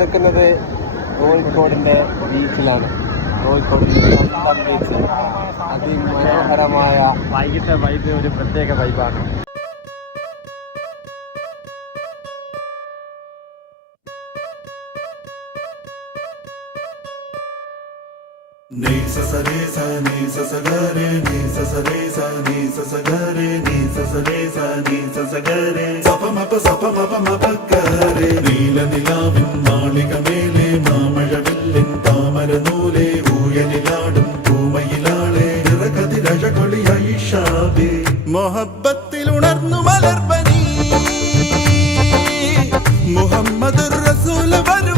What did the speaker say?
നിൽക്കുന്നത് കോഴിക്കോടിൻ്റെ ബീച്ചിലാണ്. കോഴിക്കോടിൻ്റെ ബീച്ച് അതിമനോഹരമായ വൈകിട്ട് വൈബ് ഒരു പ്രത്യേക വൈബാണ്. Ni sa sa re sa ni sa sa ga re ni sa sa re sa ni sa sa ga re ni sa sa re sa ni sa sa ga re sa pa ma pa ga re നീല നിലാവിൻ മാളികമേലെ മാമഴവില്ലിൻ താമരനൂലെ ഊയലിലാടും പൂമയിലാളെ നിറകതിരഴകൊളിയായി ഷാബി മൊഹബത്തിൽ ഉണർന്നു മലർവനി മുഹമ്മദ് റസൂൽ വരും